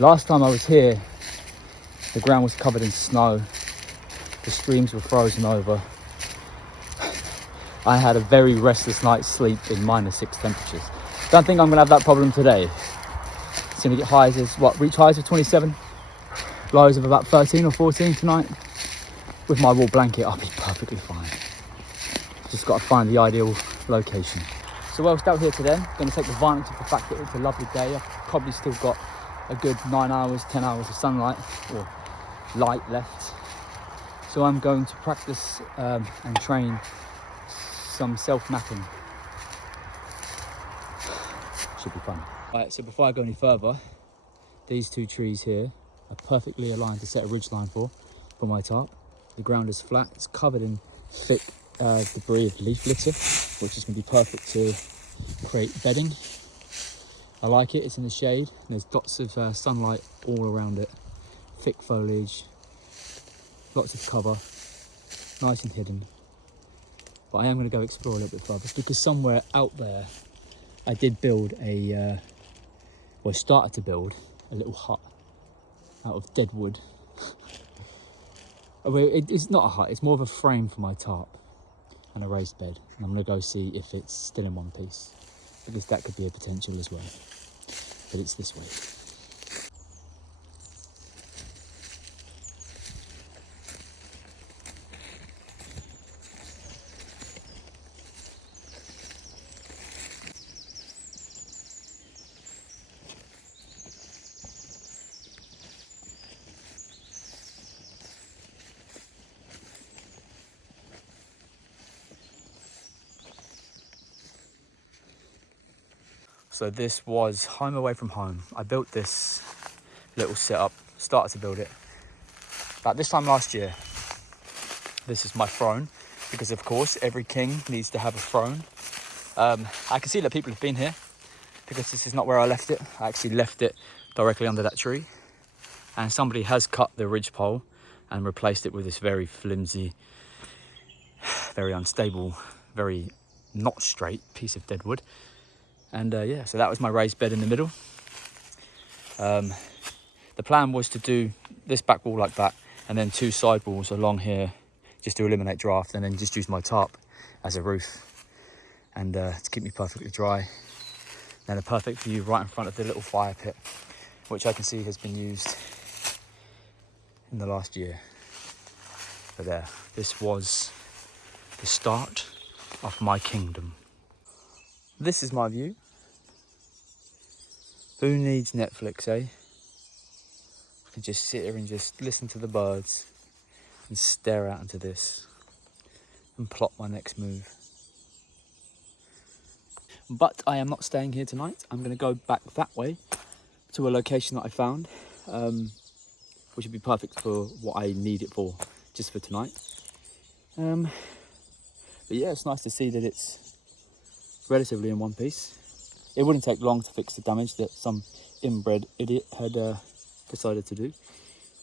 Last time I was here, the ground was covered in snow. The streams were frozen over. I had a very restless night's sleep in -6 temperatures. Don't think I'm gonna have that problem today. It's gonna get highs as reach highs of 27, lows of about 13 or 14 tonight. With my wool blanket, I'll be perfectly fine. Just got to find the ideal location. So whilst out here today, I'm going to take advantage of the fact that it's a lovely day. I've probably still got a good 9 hours, 10 hours of sunlight or light left. So I'm going to practice and train some self-mapping. Should be fun. Right, so before I go any further, these two trees here are perfectly aligned to set a ridge line for my tarp. The ground is flat, it's covered in thick debris of leaf litter, which is going to be perfect to create bedding. I like it, it's in the shade, there's lots of sunlight all around it, thick foliage, lots of cover, nice and hidden. But I am going to go explore a little bit further because somewhere out there I did build started to build a little hut out of dead wood. It's not a hut, it's more of a frame for my tarp and a raised bed. And I'm going to go see if it's still in one piece, because that could be a potential as well. But it's this way. So this was home away from home. I built this little setup, started to build it about this time last year. This is my throne, because of course every king needs to have a throne. I can see that people have been here, because this is not where I left it. I actually left it directly under that tree, and somebody has cut the ridgepole and replaced it with this very flimsy, very unstable, very not straight piece of dead wood. And yeah, so that was my raised bed in the middle. The plan was to do this back wall like that, and then 2 side walls along here, just to eliminate draft, and then just use my tarp as a roof, and to keep me perfectly dry. Then a perfect view right in front of the little fire pit, which I can see has been used in the last year. But there, this was the start of my kingdom. This is my view. Who needs Netflix, eh? I can just sit here and just listen to the birds and stare out into this and plot my next move. But I am not staying here tonight. I'm going to go back that way to a location that I found, which would be perfect for what I need it for, just for tonight. But yeah, it's nice to see that it's relatively in one piece. It wouldn't take long to fix the damage that some inbred idiot had decided to do,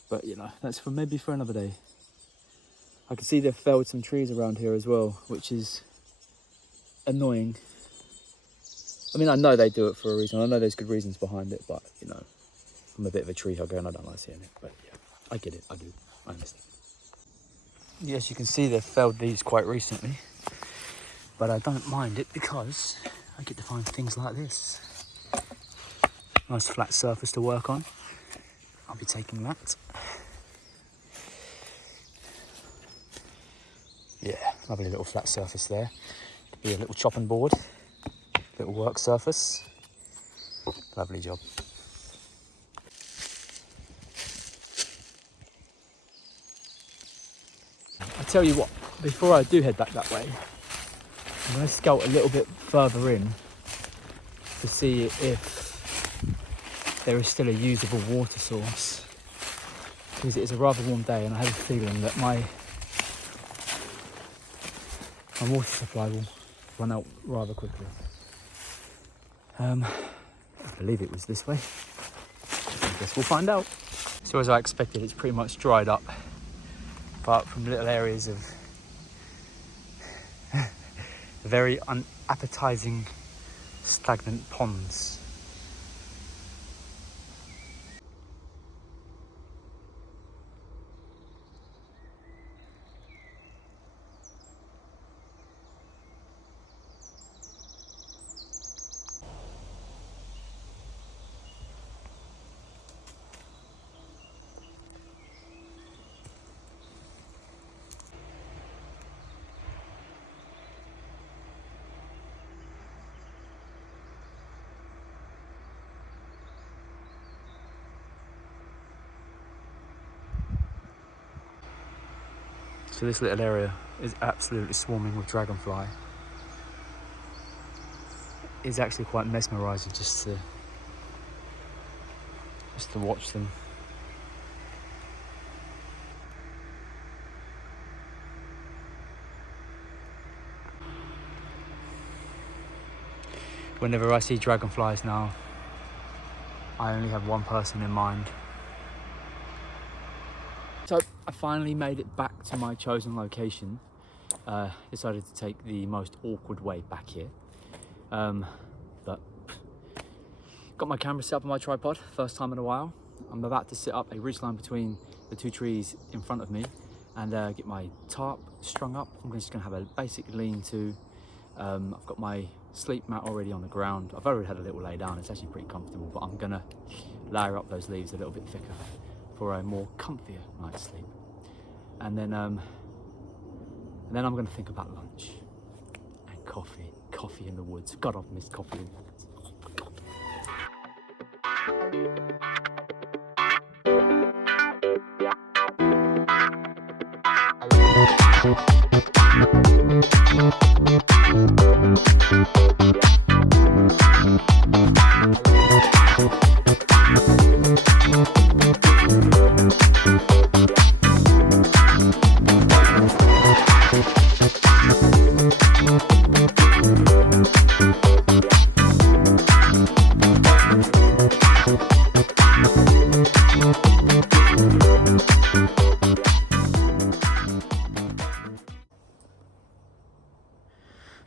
but you know, that's maybe for another day. I can see they've felled some trees around here as well, which is annoying. I mean, I know they do it for a reason. I know there's good reasons behind it, but you know, I'm a bit of a tree hugger and I don't like seeing it. But yeah, I get it. I do. I understand. Yes, you can see they've felled these quite recently, but I don't mind it because I get to find things like this. Nice flat surface to work on. I'll be taking that. Yeah, lovely little flat surface there. Could be a little chopping board, little work surface. Lovely job. I tell you what, before I do head back that way, I'm going to scout a little bit further in to see if there is still a usable water source, because it is a rather warm day and I have a feeling that my water supply will run out rather quickly. I believe it was this way. I guess we'll find out. So as I expected, it's pretty much dried up, apart from little areas of very unappetizing stagnant ponds. So this little area is absolutely swarming with dragonfly. It's actually quite mesmerising just to watch them. Whenever I see dragonflies now, I only have one person in mind. So I finally made it back to my chosen location. Decided to take the most awkward way back here. But got my camera set up on my tripod, first time in a while. I'm about to set up a ridgeline between the two trees in front of me and get my tarp strung up. I'm just gonna have a basic lean-to. I've got my sleep mat already on the ground. I've already had a little lay down, it's actually pretty comfortable, but I'm gonna layer up those leaves a little bit thicker for a more comfier night's sleep. And then I'm gonna think about lunch and coffee in the woods. God, I've missed coffee in the woods.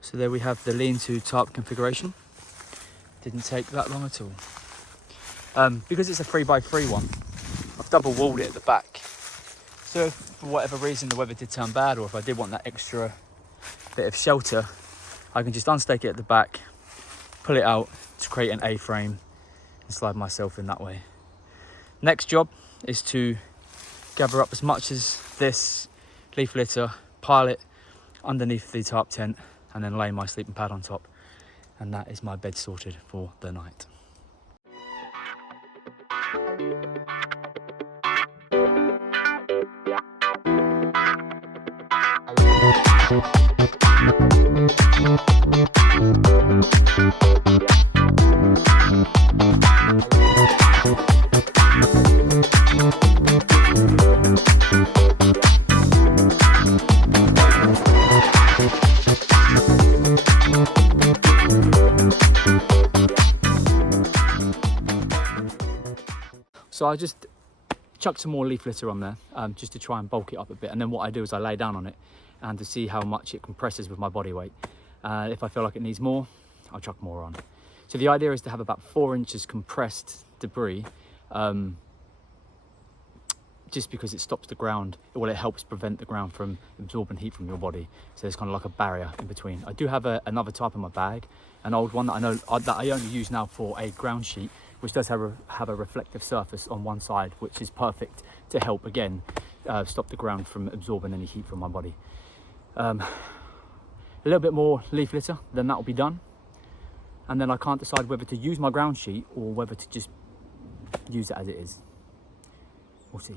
So there we have the lean-to tarp configuration. Didn't take that long at all. Because it's a 3x3 one, I've double walled it at the back. So if for whatever reason the weather did turn bad, or if I did want that extra bit of shelter, I can just unstake it at the back, pull it out to create an A-frame and slide myself in that way. Next job is to gather up as much as this leaf litter, pile it underneath the tarp tent, and then lay my sleeping pad on top. And that is my bed sorted for the night. So I just chucked some more leaf litter on there just to try and bulk it up a bit, and then what I do is I lay down on it and to see how much it compresses with my body weight. If I feel like it needs more, I'll chuck more on. So the idea is to have about 4 inches compressed debris, just because it stops the ground, well, it helps prevent the ground from absorbing heat from your body. So there's kind of like a barrier in between. I do have another type in my bag, an old one that I know that I only use now for a ground sheet, which does have a reflective surface on one side, which is perfect to help, again, stop the ground from absorbing any heat from my body. A little bit more leaf litter, then that will be done. And then I can't decide whether to use my ground sheet or whether to just use it as it is. We'll see.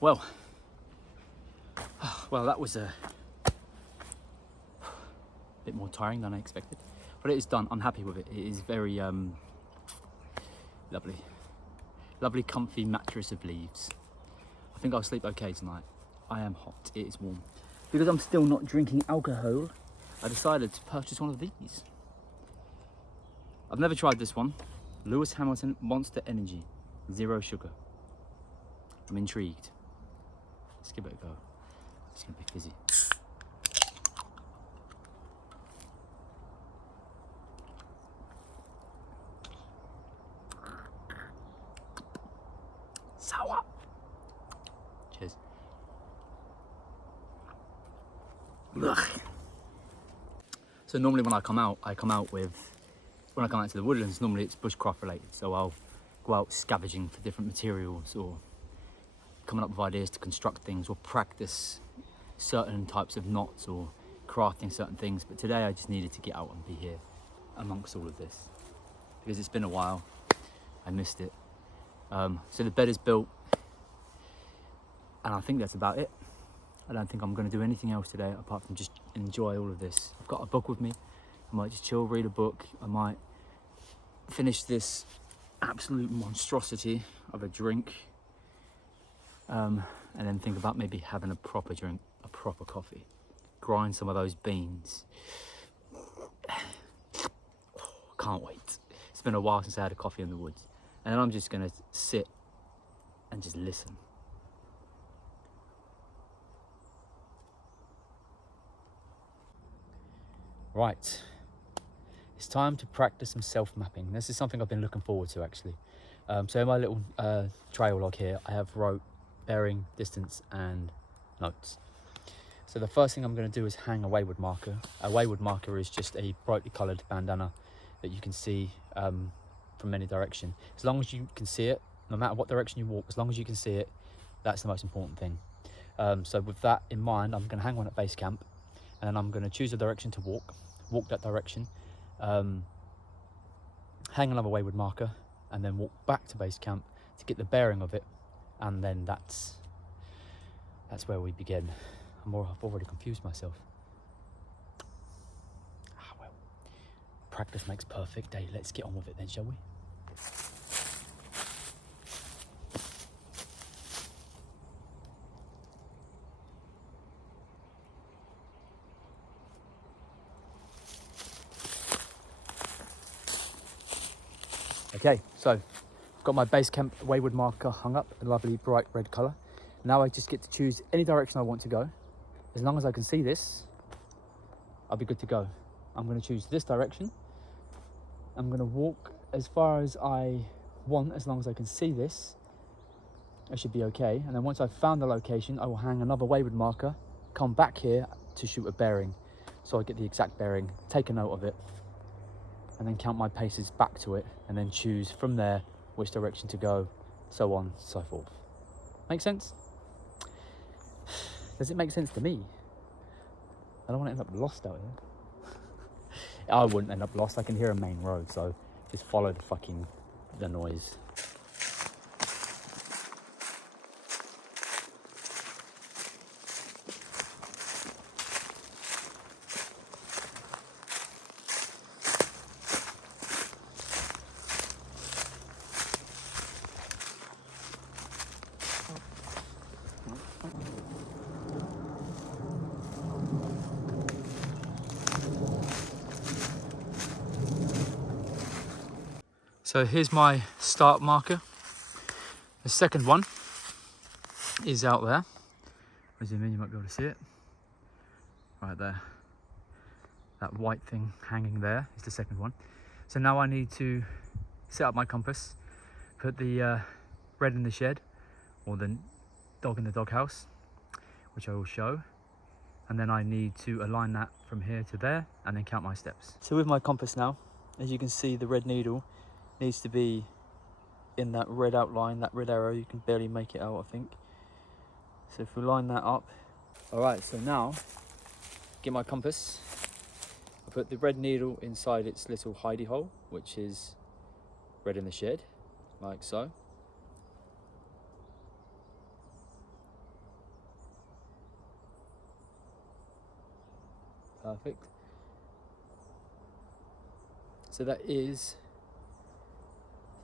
Well, that was a bit more tiring than I expected, but it is done. I'm happy with it. It is very lovely comfy mattress of leaves. I think I'll sleep okay tonight. I am hot, it is warm. Because I'm still not drinking alcohol, I decided to purchase one of these. I've never tried this one. Lewis Hamilton Monster Energy, 0 sugar. I'm intrigued. Let's give it a go. It's gonna be fizzy. Sour. Cheers. Ugh. So normally when I come out to the woodlands, normally it's bushcraft related. So I'll go out scavenging for different materials or coming up with ideas to construct things or practice certain types of knots or crafting certain things. But today I just needed to get out and be here amongst all of this because it's been a while. I missed it. So the bed is built and I think that's about it. I don't think I'm going to do anything else today apart from just enjoy all of this. I've got a book with me. I might just chill, read a book. I might finish this absolute monstrosity of a drink and then think about maybe having a proper drink, a proper coffee. Grind some of those beans. Can't wait. It's been a while since I had a coffee in the woods. And then I'm just going to sit and just listen. Right, it's time to practice some self-mapping. This is something I've been looking forward to actually. So in my little trail log here, I have wrote bearing, distance and notes. So the first thing I'm going to do is hang a wayward marker. A wayward marker is just a brightly coloured bandana that you can see from any direction. As long as you can see it, no matter what direction you walk, as long as you can see it, that's the most important thing. So with that in mind, I'm going to hang one at base camp. And then I'm going to choose a direction to walk that direction, hang another wayward marker, and then walk back to base camp to get the bearing of it, and then that's where we begin. I've already confused myself. Well, practice makes perfect. Hey, let's get on with it then, shall we? Okay, so I've got my base camp wayward marker hung up, a lovely bright red colour. Now I just get to choose any direction I want to go. As long as I can see this, I'll be good to go. I'm going to choose this direction. I'm going to walk as far as I want, as long as I can see this. I should be okay. And then once I've found the location, I will hang another wayward marker, come back here to shoot a bearing. So I get the exact bearing, take a note of it, and then count my paces back to it, and then choose from there which direction to go, so on, so forth. Make sense? Does it make sense to me? I don't want to end up lost out here. I wouldn't end up lost. I can hear a main road, so just follow the noise. So here's my start marker. The second one is out there. I'll zoom in, you might be able to see it. Right there. That white thing hanging there is the second one. So now I need to set up my compass, put the red in the shed, or the dog in the doghouse, which I will show. And then I need to align that from here to there and then count my steps. So with my compass now, as you can see, the red needle needs to be in that red outline, that red arrow. You can barely make it out, I think. So if we line that up. All right, so now, get my compass. I put the red needle inside its little hidey hole, which is red in the shed, like so. perfect. So that is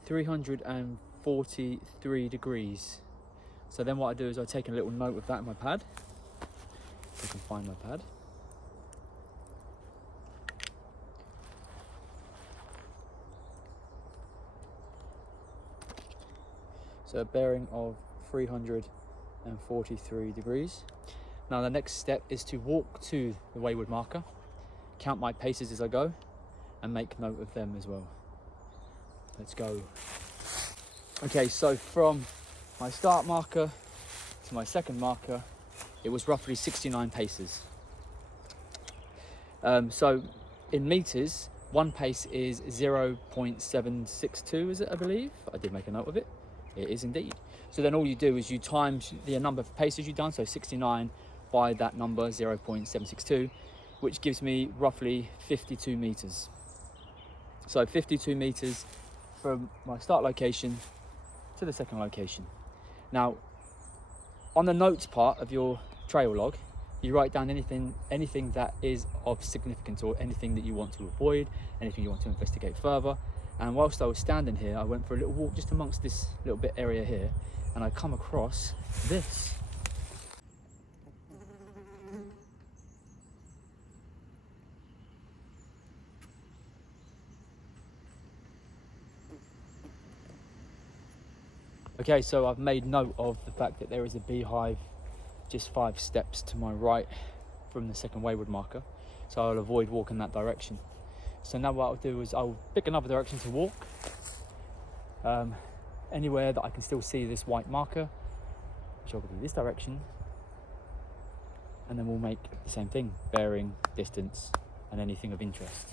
343 degrees. So then what I do is I take a little note of that in my pad. If I can find my pad. So a bearing of 343 degrees. Now the next step is to walk to the wayward marker, count my paces as I go, and make note of them as well. Let's go. Okay, so from my start marker to my second marker, it was roughly 69 paces. So in meters, one pace is 0.762, is it, I believe? I did make a note of it. It is indeed. So then all you do is you times the number of paces you've done, so 69 by that number, 0.762, which gives me roughly 52 meters. So 52 meters from my start location to the second location. Now, on the notes part of your trail log, you write down anything that is of significance, or anything that you want to avoid, anything you want to investigate further. And whilst I was standing here, I went for a little walk just amongst this little bit area here, and I come across this. Okay, so I've made note of the fact that there is a beehive just 5 steps to my right from the second wayward marker, so I'll avoid walking that direction. So now what I'll do is I'll pick another direction to walk, anywhere that I can still see this white marker, which will be this direction, and then we'll make the same thing, bearing, distance, and anything of interest.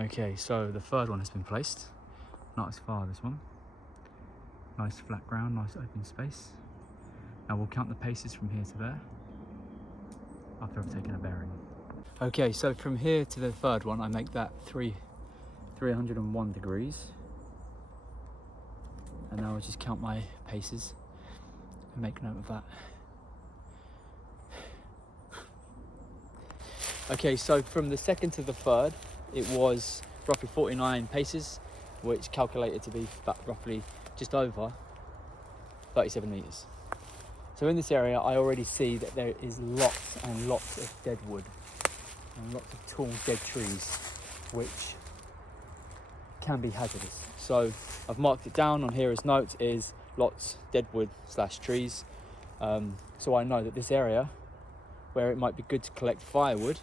Okay, so the third one has been placed. Not as far, this one. Nice flat ground, nice open space. Now we'll count the paces from here to there, after I've taken a bearing. Okay, so from here to the third one, I make that 301 degrees. And now I'll just count my paces and make note of that. Okay, so from the second to the third, it was roughly 49 paces, which calculated to be about roughly just over 37 meters. So in this area, I already see that there is lots and lots of dead wood and lots of tall dead trees, which can be hazardous. So I've marked it down on here as notes is lots dead wood / trees. So I know that this area, where it might be good to collect firewood,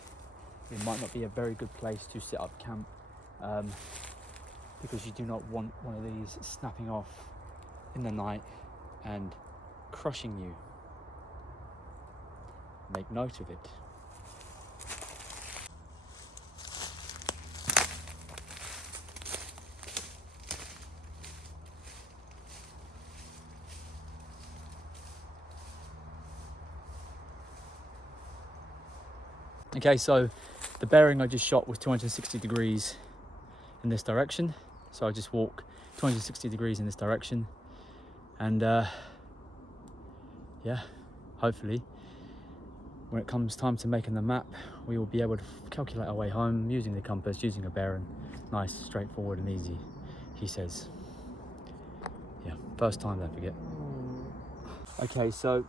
it might not be a very good place to set up camp, because you do not want one of these snapping off in the night and crushing you. Make note of it. Okay, so the bearing I just shot was 260 degrees in this direction. So I just walk 260 degrees in this direction, and yeah, hopefully when it comes time to making the map, we will be able to calculate our way home using the compass, using a bearing. Nice, straightforward and easy, he says. Yeah, first time, don't forget. Okay, so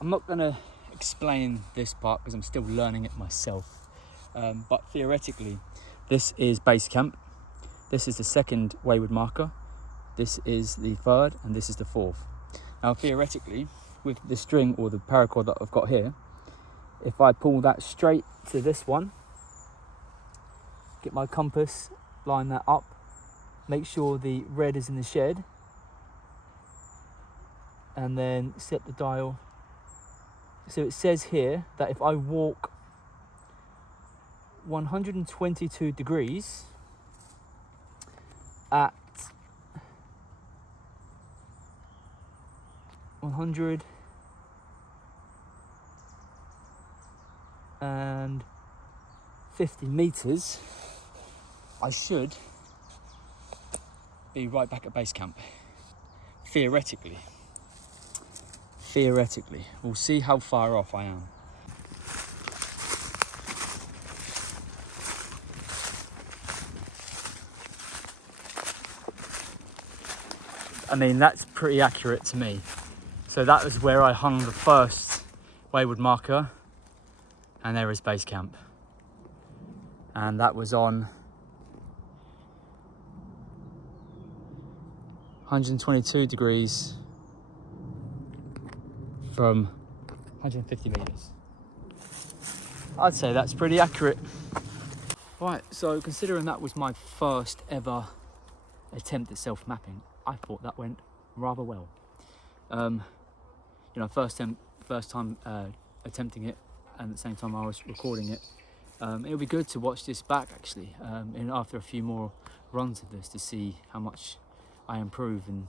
I'm not gonna explain this part because I'm still learning it myself, but theoretically this is base camp, this is the second wayward marker, this is the third, and this is the fourth. Now theoretically, with the string or the paracord that I've got here, if I pull that straight to this one, get my compass, line that up, make sure the red is in the shed, and then set the dial. So it says here that if I walk 122 degrees at 104 50 meters, I should be right back at base camp. Theoretically. Theoretically. We'll see how far off I am. I mean, that's pretty accurate to me. So that was where I hung the first wayward marker, and there is base camp. And that was on 122 degrees from 150 meters. I'd say that's pretty accurate. Right, so considering that was my first ever attempt at self-mapping, I thought that went rather well. You know, first time attempting it, and at the same time I was recording it. It'll be good to watch this back actually, and after a few more runs of this, to see how much I improve and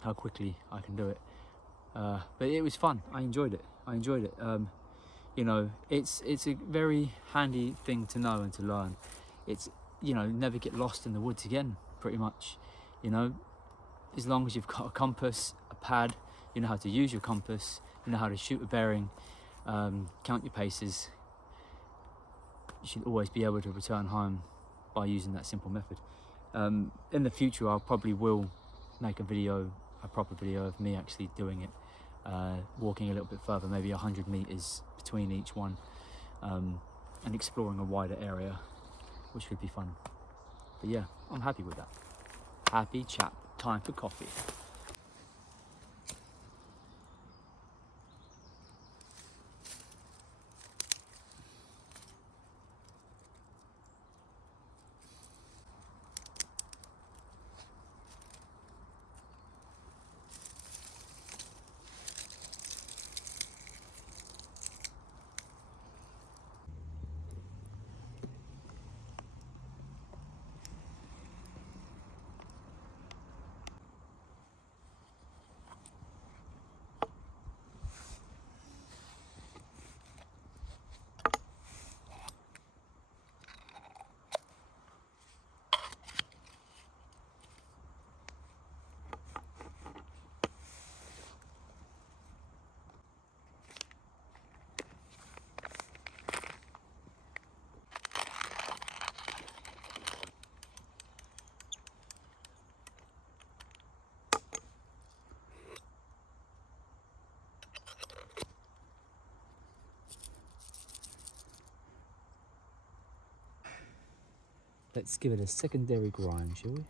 how quickly I can do it. But it was fun. I enjoyed it. You know, it's a very handy thing to know and to learn. It's, you know, never get lost in the woods again, pretty much. You know, as long as you've got a compass, a pad, you know how to use your compass, you know how to shoot a bearing, count your paces, you should always be able to return home by using that simple method. In the future, I probably will make a proper video of me actually doing it, walking a little bit further, maybe 100 meters between each one, and exploring a wider area, which would be fun. But yeah, I'm happy with that. Happy chap. Time for coffee. Let's give it a secondary grind, shall we?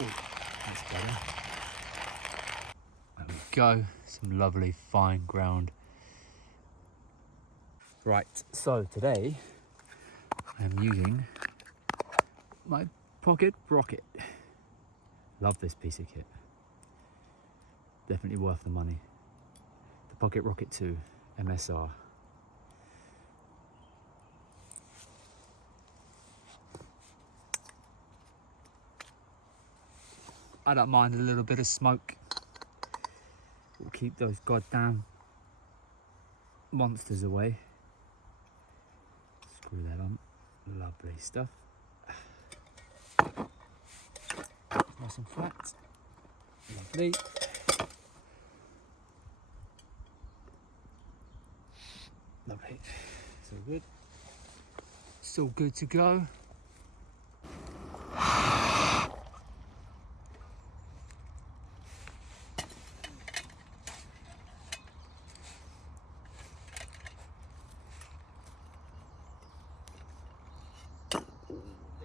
Ooh, that's better. There we go, some lovely fine ground. Right, so today I'm using my pocket rocket. Love this piece of kit. Definitely worth the money. The Pocket Rocket 2 MSR. I don't mind a little bit of smoke. We'll keep those goddamn monsters away. Screw that on. Lovely stuff. Nice and flat. Lovely. Lovely. So good. Still good to go.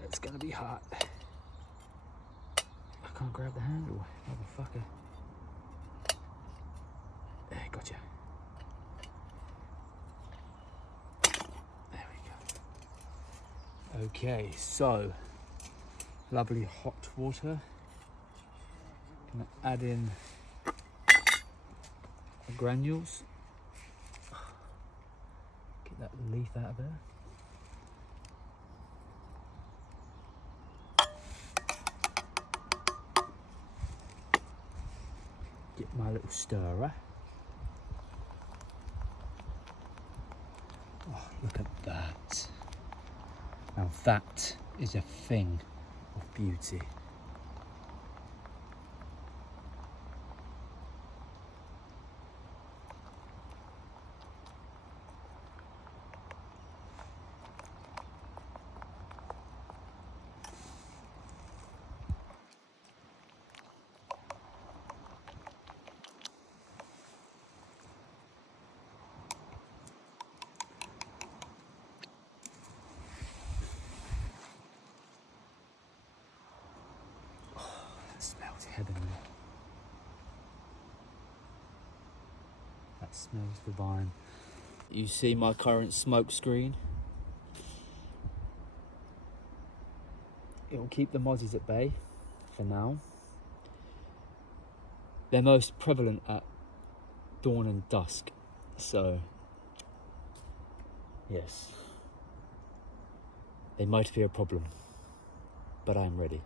It's gonna be hot. I can't grab the handle, motherfucker. There, gotcha. There we go. Okay, so lovely hot water. Gonna add in the granules. Get that leaf out of there. it my little stirrer. Oh, look at that. Now that is a thing of beauty. That smells heavenly. That smells divine. You see my current smoke screen? It will keep the mozzies at bay for now. They're most prevalent at dawn and dusk, so yes, they might be a problem, but I am ready.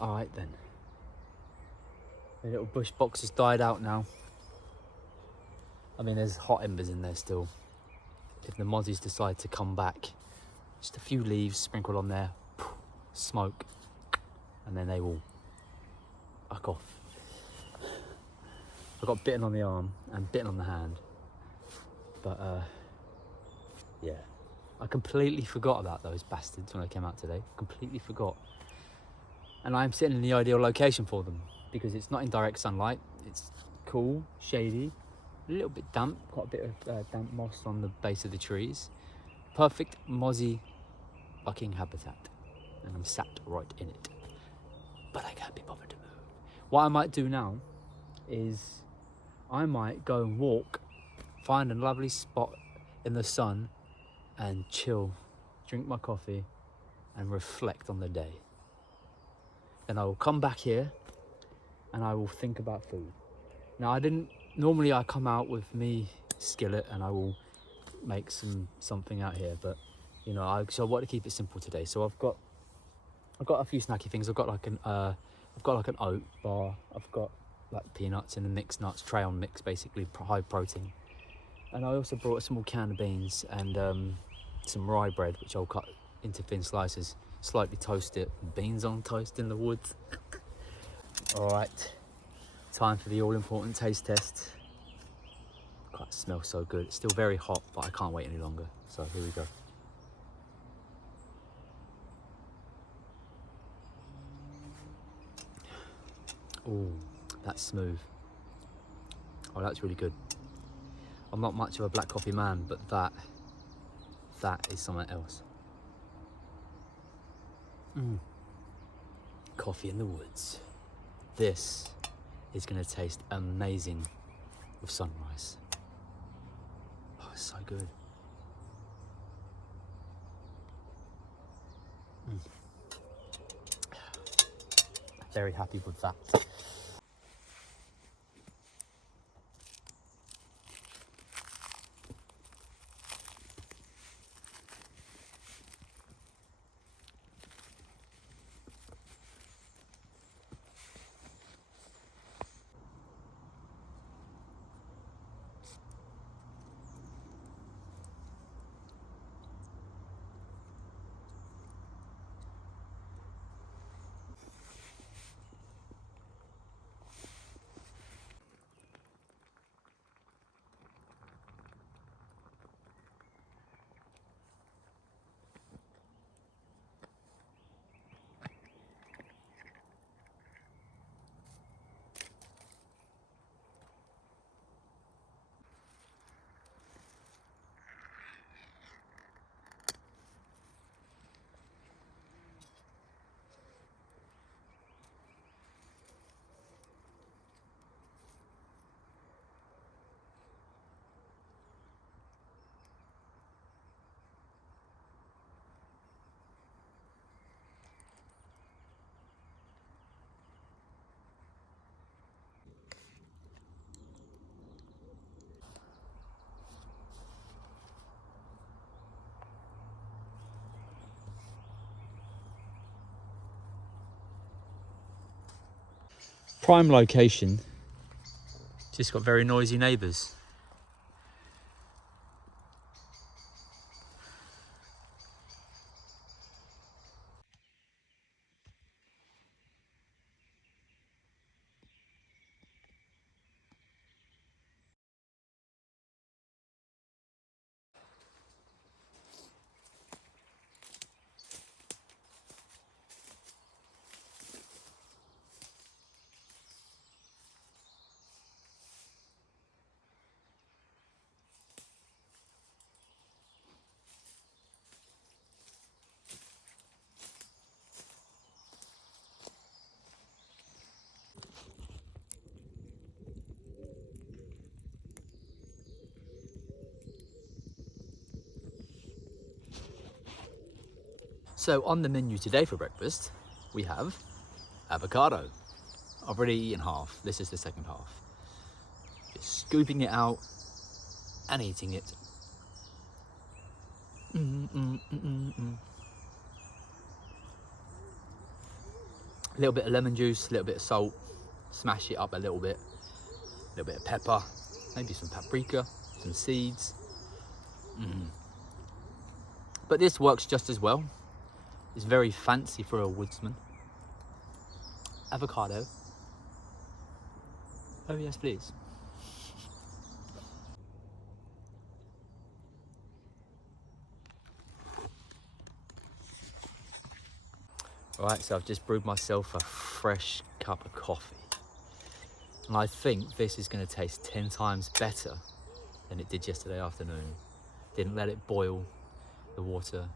Alright then. The little bush box has died out now. I mean, there's hot embers in there still. If the mozzies decide to come back, just a few leaves sprinkled on there, smoke, and then they will fuck off. I got bitten on the arm and bitten on the hand, but yeah. I completely forgot about those bastards when I came out today. Completely forgot. And I'm sitting in the ideal location for them because it's not in direct sunlight. It's cool, shady, a little bit damp, quite a bit of damp moss on the base of the trees. Perfect mozzie bucking habitat, and I'm sat right in it. But I can't be bothered to move. What I might do now is I might go and walk, find a lovely spot in the sun and chill, drink my coffee and reflect on the day. Then I will come back here and I will think about food. Now normally I come out with me skillet and I will make something out here, but you know, so I want to keep it simple today. So I've got a few snacky things. I've got like an oat bar. I've got like peanuts in a mixed nuts tray on mix, basically high protein. And I also brought a small can of beans and some rye bread, which I'll cut into thin slices, slightly toast it. Beans on toast in the woods. All right, time for the all-important taste test. God, it smells so good. It's still very hot, but I can't wait any longer. So here we go. Oh, that's smooth. Oh, that's really good. I'm not much of a black coffee man, but that is something else. Coffee in the woods. This is gonna taste amazing with sunrise. Oh, it's so good. Very happy with that. Prime location. Just got very noisy neighbours. So on the menu today for breakfast, we have avocado. I've already eaten half. This is the second half. Just scooping it out and eating it. A little bit of lemon juice, a little bit of salt, smash it up a little bit of pepper, maybe some paprika, some seeds. But this works just as well. It's very fancy for a woodsman. Avocado. Oh yes, please. Right, so I've just brewed myself a fresh cup of coffee. And I think this is going to taste 10 times better than it did yesterday afternoon. Didn't let it boil, the water.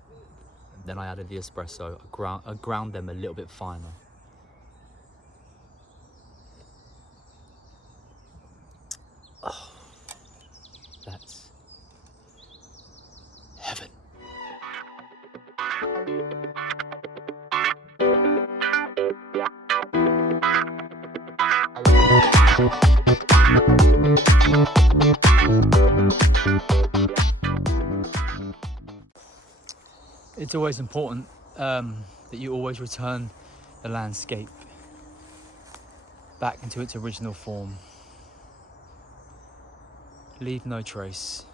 Then I added the espresso. I ground them a little bit finer. Oh, that's heaven. It's always important that you always return the landscape back into its original form. Leave no trace.